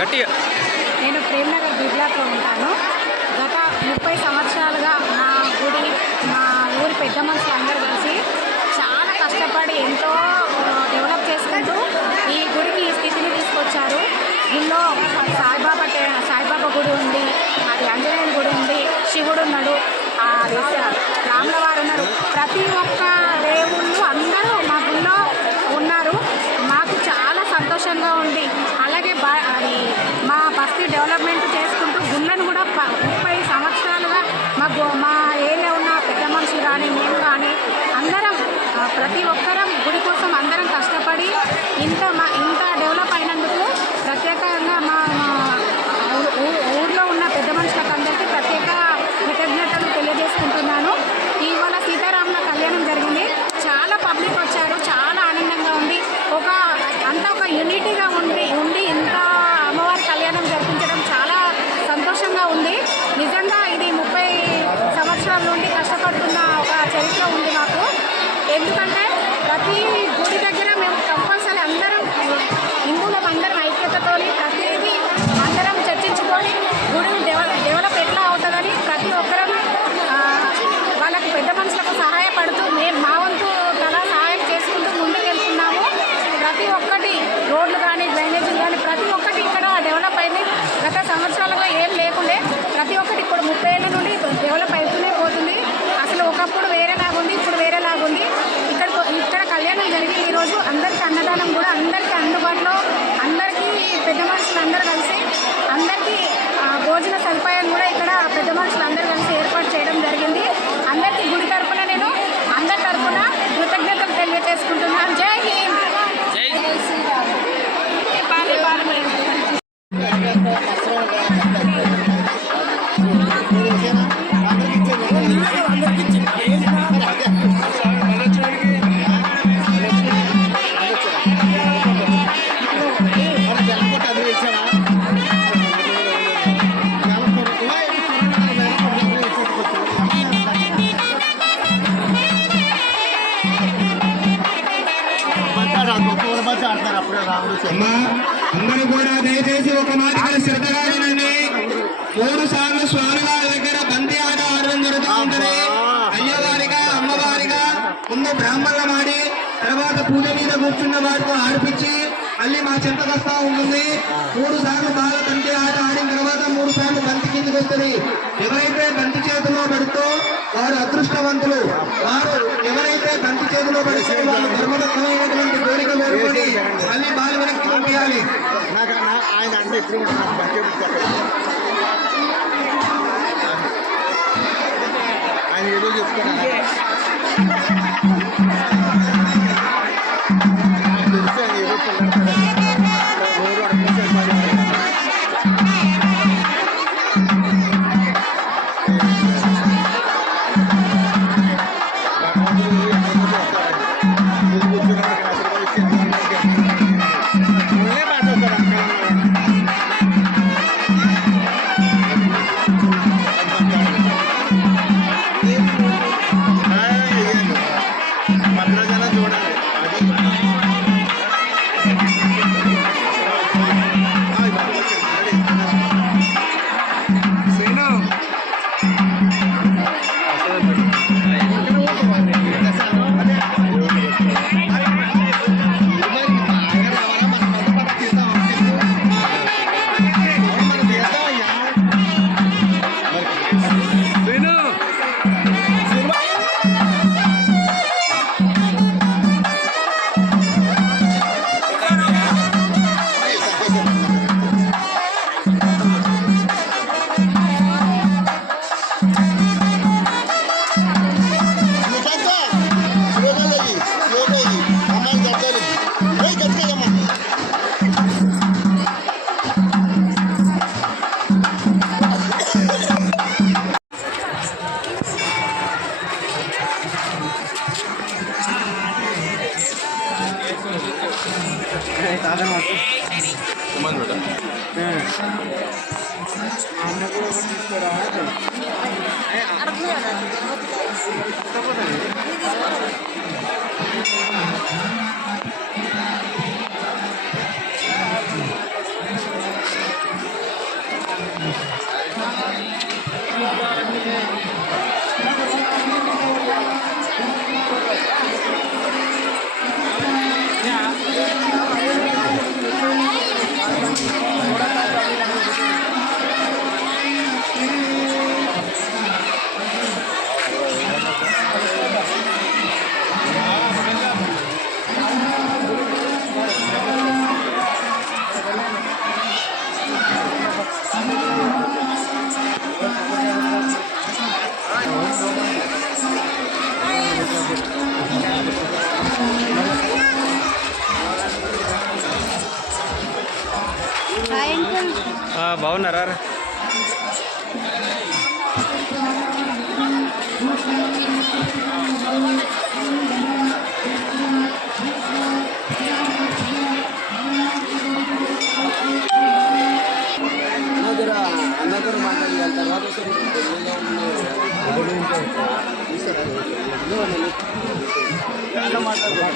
గట్టిగా. నేను ప్రేమ్నగర్ బిబ్లాతో ఉంటాను. గత 30 సంవత్సరాలుగా మా గుడి, మా ఊరి పెద్ద మనుషులు అందరూ కలిసి చాలా కష్టపడి ఎంతో డెవలప్ చేసుకుంటూ ఈ గుడికి ఈ స్థితిని తీసుకొచ్చారు. దీనిలో సాయిబాబా గుడి ఉంది, అది ఆంజనేయుని గుడి ఉంది, శివుడు ఉన్నాడు, అది రాముల వారు ఉన్నారు. ప్రతి ఒక్క దేవుళ్ళు అందరూ మా గుడిలో ఉన్నారు. మాకు చాలా సంతోషంగా ఉంది. అలాగే అది మా బస్తీ డెవలప్మెంట్ చేసుకుంటూ గుళ్ళను కూడా 30 సంవత్సరాలుగా మా ఏరియా ఉన్న పెద్ద మనుషులు కానీ మేము కానీ అందరం ప్రతి ఒక్కరం గుడి కోసం అందరం కష్టపడి ఇంత డెవలప్ అయినందుకు ప్రత్యేకంగా మా ఊర్లో ఉన్న పెద్ద మనుషులకు అందరికీ ప్రత్యేక కృతజ్ఞతలు తెలియజేసుకుంటున్నాను. ఇవాళ సీతారాముల కళ్యాణం జరిగింది. చాలా పబ్లిక్ వచ్చారు. చాలా ఆనందంగా ఉంది. అంతా ఒక యూనిటీగా ఉండి ఇంత అమ్మవారి కళ్యాణం జరిపించడం చాలా సంతోషంగా ఉంది. నిజంగా ఇది 30 సంవత్సరాల నుండి కష్టపడుతున్న ఒక చరిత్ర ఉంది మాకు. ఎందుకంటే ప్రతి గుడి దగ్గర మేము కంపల్సరీ అందరం హిందువులం అందరం ఐక్యతతో ప్రతిదీ అందరం చర్చించుకొని గుడి డెవలప్ ఎట్లా అవుతుందని ప్రతి ఒక్కరం వాళ్ళకు పెద్ద మనుషులకు సహాయపడుతూ మేము మా వంతు తలా సహాయం చేసుకుంటూ ముందుకు వెళ్తున్నాము. ప్రతి ఒక్కటి రోడ్లు కానీ డ్రైనేజీలు కానీ ప్రతి ఒక్కటి ఇక్కడ డెవలప్ అయింది. గత సంవత్సరాలుగా ఏం లేకుండే ప్రతి ఒక్కటి ఇప్పుడు 30 ఏళ్ళ నుండి డెవలప్ అవుతూనే పోతుంది. అసలు ఒకప్పుడు వేరేలాగుంది, ఇప్పుడు వేరేలాగుంది. ఇక్కడ కళ్యాణం జరిగింది. ఈరోజు అందరికీ అన్నదానం కూడా అందరికీ అందుబాటులో, అందరికీ పెద్ద మనుషులు అందరూ కలిసి అందరికీ భోజన సదుపాయం కూడా ఇక్కడ పెద్ద మనుషులు అందరూ కలిసి ఏర్పాటు చేయడం జరిగింది. అందరికీ గుడి తరఫున నేను అందరి తరఫున కృతజ్ఞతలు తెలియజేసుకుంటున్నాను. జై హింద్. అందరూ కూడా దయచేసి ఒక మాట శ్రద్ధగా వినండి. 3 సార్లు స్వామివారి దగ్గర బంతి ఆట ఆడడం జరుగుతూ ఉంటుంది. అయ్యవారిగా అమ్మవారిగా ముందు బ్రాహ్మణులు ఆడి తర్వాత పూజ మీద కూర్చున్న వారికి ఆడిపించి మళ్ళీ మా చెంతకు వస్తూ ఉంటుంది. 3 సార్లు బాగా బంతి ఆట ఆడిన తర్వాత 3 సార్లు బంతి కిందికి వస్తుంది. ఎవరైతే బంతి చేతిలో పెడుతూ వారు అదృష్టవంతులు. ఎవరైతే బంతి చేతిలో పెడితే వాళ్ళు ధర్మదత్తమైనటువంటి కోరిక కోరుకొని మళ్ళీ బాలు వెనక్కి పంపించాలి. ఆయన అంటే ఎప్పుడు ఆయన ఏదో చెప్తున్నా బాగున్నారా? అందరూ మాట్లాడి తర్వాత మాట్లాడుతున్నా